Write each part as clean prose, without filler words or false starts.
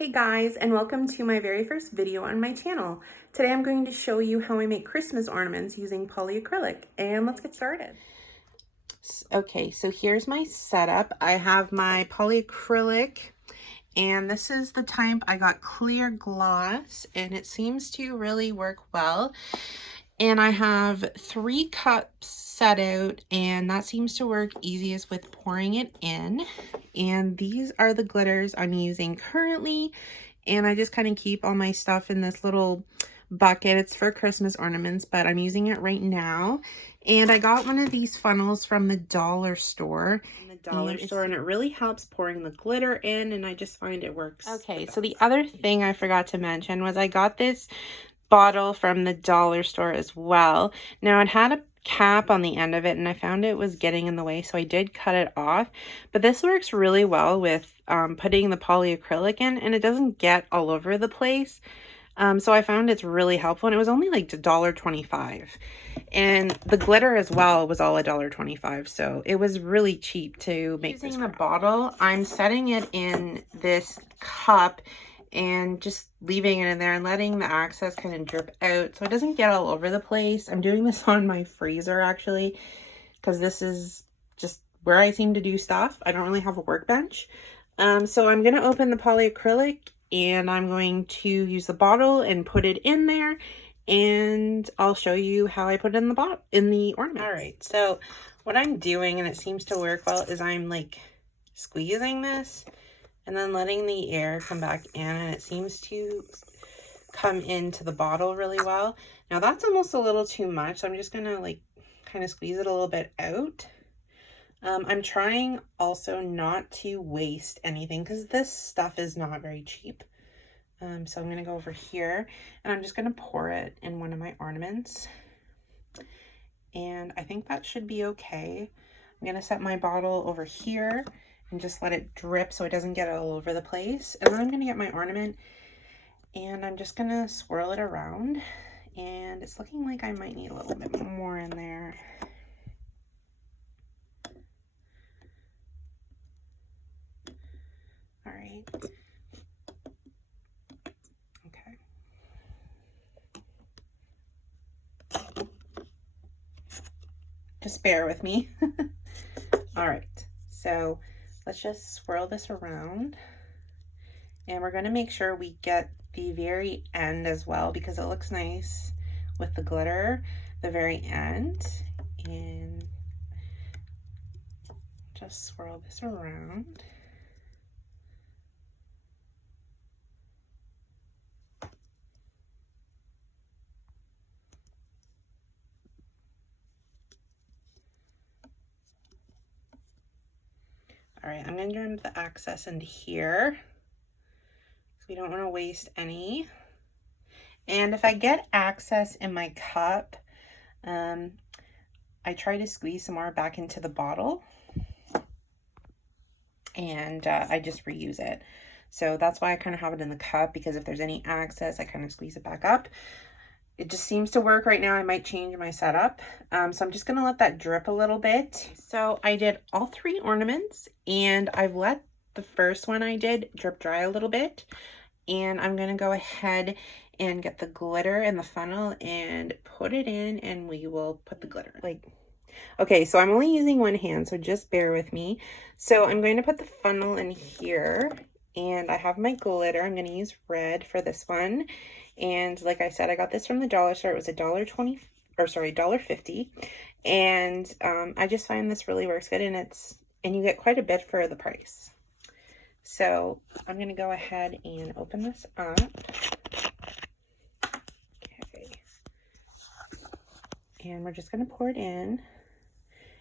Hey guys, and welcome to my very first video on my channel. Today I'm going to show you how I make Christmas ornaments using polyacrylic, and let's get started. Okay, so here's my setup. I have my polyacrylic, and this is the type I got clear gloss, and it seems to really work well. And I have 3 cups set out, and that seems to work easiest with pouring it in. And these are the glitters I'm using currently. And I just kind of keep all my stuff in this little bucket. It's for Christmas ornaments, but I'm using it right now. And I got one of these funnels from the dollar store. And it really helps pouring the glitter in, and I just find it works. Okay, so the other thing I forgot to mention was I got this bottle from the dollar store as well. Now it had a cap on the end of it, and I found it was getting in the way, so I did cut it off. But this works really well with putting the polyacrylic in, and it doesn't get all over the place. So I found it's really helpful, and it was only like $1.25. And the glitter as well was all $1.25, so it was really cheap to make. Using the bottle, I'm setting it in this cup and just leaving it in there and letting the excess kind of drip out so it doesn't get all over the place. I'm doing this on my freezer actually, because this is just where I seem to do stuff. I don't really have a workbench. So I'm going to open the polyacrylic, and I'm going to use the bottle and put it in there, and I'll show you how I put it in the ornament. All right, so what I'm doing, and it seems to work well, is I'm like squeezing this and then letting the air come back in, and it seems to come into the bottle really well. Now that's almost a little too much, so I'm just gonna like kind of squeeze it a little bit out. I'm trying also not to waste anything because this stuff is not very cheap. So I'm gonna go over here, and I'm just gonna pour it in one of my ornaments, and I think that should be okay. I'm gonna set my bottle over here and just let it drip so it doesn't get all over the place. And then I'm gonna get my ornament, and I'm just gonna swirl it around, and it's looking like I might need a little bit more in there. All right. Okay. Just bear with me. All right, so let's just swirl this around, and we're going to make sure we get the very end as well, because it looks nice with the glitter, the very end. And just swirl this around. All right, I'm going to dump the excess into here, because we don't want to waste any. And if I get excess in my cup, I try to squeeze some more back into the bottle, and I just reuse it. So that's why I kind of have it in the cup, because if there's any excess, I kind of squeeze it back up. It just seems to work right now. I might change my setup. So I'm just going to let that drip a little bit. So I did all 3 ornaments, and I've let the first one I did drip dry a little bit. And I'm going to go ahead and get the glitter in the funnel and put it in, and we will put the glitter. Okay, so I'm only using one hand, so just bear with me. So I'm going to put the funnel in here, and I have my glitter. I'm going to use red for this one. And like I said, I got this from the dollar store. It was $1.20, or sorry, $1.50. And I just find this really works good, and you get quite a bit for the price. So I'm going to go ahead and open this up. Okay. And we're just going to pour it in.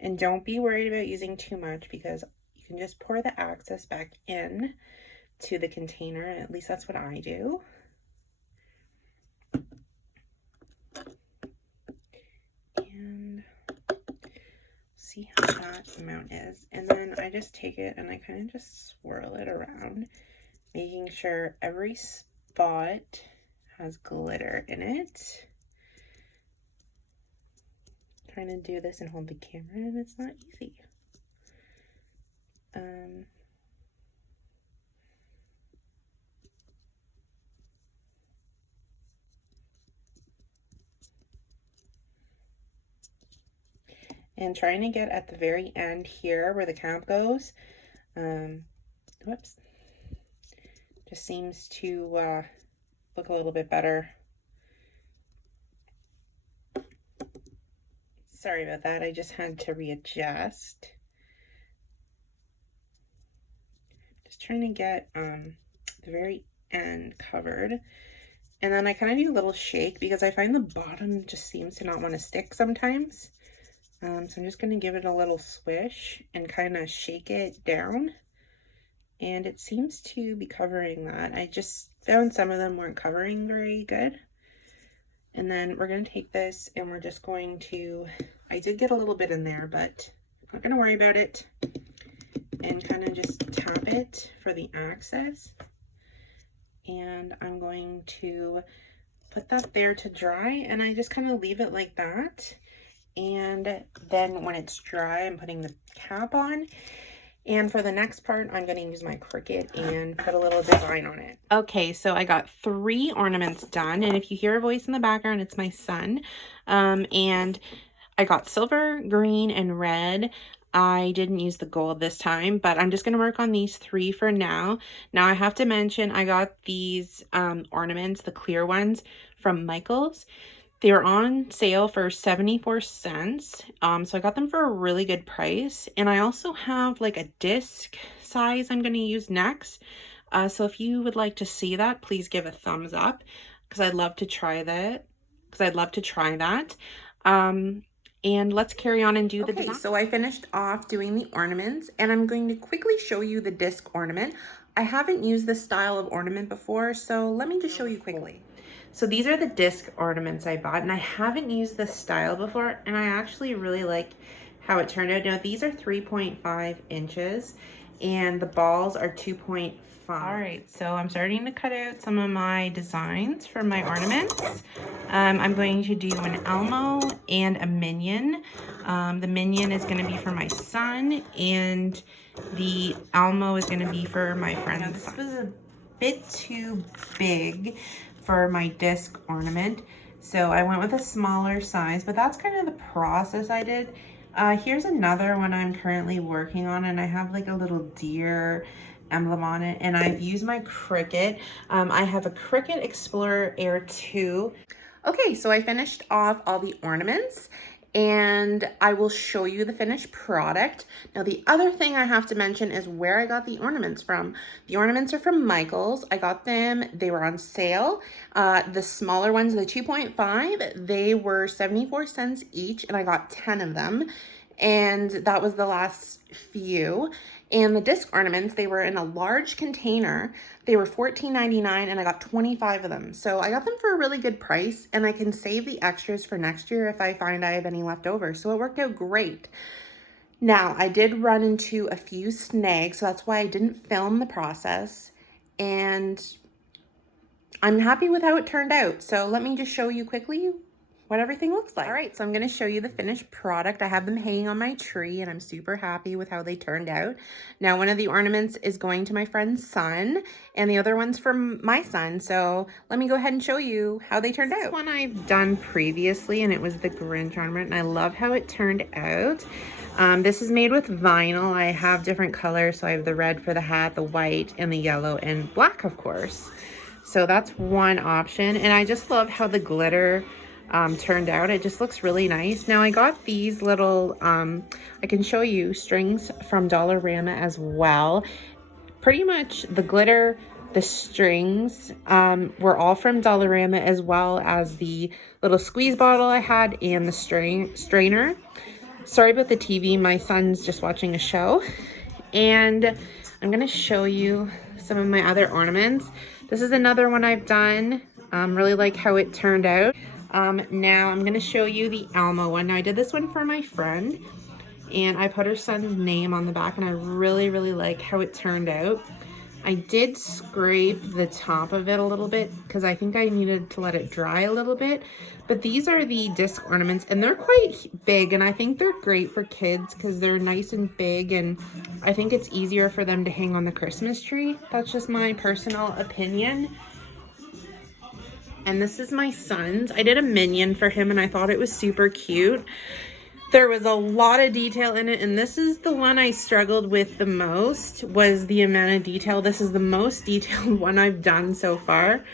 And don't be worried about using too much, because you can just pour the excess back in to the container. At least that's what I do. And see how that amount is. And then I just take it and I kind of just swirl it around, making sure every spot has glitter in it. Trying to do this and hold the camera, and it's not easy. and trying to get at the very end here where the cap goes. Whoops. Just seems to look a little bit better. Sorry about that, I just had to readjust. Just trying to get the very end covered. And then I kind of do a little shake because I find the bottom just seems to not want to stick sometimes. So I'm just going to give it a little swish and kind of shake it down. And it seems to be covering that. I just found some of them weren't covering very good. And then we're going to take this and we're just going to, I did get a little bit in there, but I'm not going to worry about it. And kind of just tap it for the access. And I'm going to put that there to dry, and I just kind of leave it like that. And then when it's dry, I'm putting the cap on. And for the next part, I'm going to use my Cricut and put a little design on it. Okay, so I got 3 ornaments done, and if you hear a voice in the background, it's my son. And I got silver, green, and red. I didn't use the gold this time, but I'm just going to work on these 3 for now. Now I have to mention I got these ornaments, the clear ones, from Michael's. They were on sale for 74 cents. So I got them for a really good price. And I also have like a disc size I'm going to use next. So if you would like to see that, please give a thumbs up because I'd love to try that. And let's carry on and do the design. So I finished off doing the ornaments, and I'm going to quickly show you the disc ornament. I haven't used this style of ornament before, so let me just show you quickly. So these are the disc ornaments I bought, and I haven't used this style before, and I actually really like how it turned out. Now these are 3.5 inches, and the balls are 2.5. All right, so I'm starting to cut out some of my designs for my ornaments. I'm going to do an Elmo and a minion. The minion is going to be for my son, and the Elmo is going to be for my friend's son. This was a bit too big for my disc ornament, so I went with a smaller size, but that's kind of the process I did. Here's another one I'm currently working on, and I have like a little deer emblem on it, and I've used my Cricut. I have a Cricut Explorer Air 2. Okay, so I finished off all the ornaments, and I will show you the finished product. Now, the other thing I have to mention is where I got the ornaments from. The ornaments are from Michael's. I got them, they were on sale. The smaller ones, the 2.5, they were 74 cents each, and I got 10 of them. And that was the last few. And the disc ornaments, they were in a large container. They were $14.99, and I got 25 of them. So I got them for a really good price, and I can save the extras for next year if I find I have any left over. So it worked out great. Now, I did run into a few snags, so that's why I didn't film the process. And I'm happy with how it turned out. So let me just show you quickly what everything looks like. All right, so I'm going to show you the finished product. I have them hanging on my tree, and I'm super happy with how they turned out. Now, one of the ornaments is going to my friend's son, and the other one's from my son. So let me go ahead and show you how they turned out. This one I've done previously, and it was the Grinch ornament, and I love how it turned out. This is made with vinyl. I have different colors, so I have the red for the hat, the white, and the yellow, and black, of course. So that's one option, and I just love how the glitter turned out. It just looks really nice. Now I got these little, I can show you, strings from Dollarama as well. Pretty much the glitter, the strings were all from Dollarama, as well as the little squeeze bottle I had and the strainer. Sorry about the TV, my son's just watching a show. And I'm gonna show you some of my other ornaments. This is another one I've done. Really like how it turned out. Now I'm going to show you the Elmo one. Now I did this one for my friend, and I put her son's name on the back, and I really like how it turned out. I did scrape the top of it a little bit because I think I needed to let it dry a little bit. But these are the disc ornaments, and they're quite big, and I think they're great for kids because they're nice and big, and I think it's easier for them to hang on the Christmas tree. That's just my personal opinion. And this is my son's. I did a minion for him, and I thought it was super cute. There was a lot of detail in it, and this is the one I struggled with the most, was the amount of detail. This is the most detailed one I've done so far,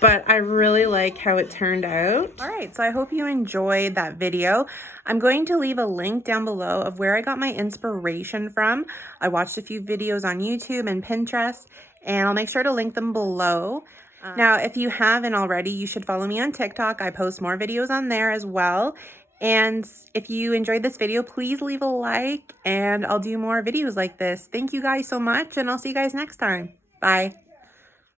but I really like how it turned out. All right, so I hope you enjoyed that video. I'm going to leave a link down below of where I got my inspiration from. I watched a few videos on YouTube and Pinterest, and I'll make sure to link them below. Now, if you haven't already, you should follow me on TikTok. I post more videos on there as well. And if you enjoyed this video, please leave a like, and I'll do more videos like this. Thank you guys so much, and I'll see you guys next time. Bye.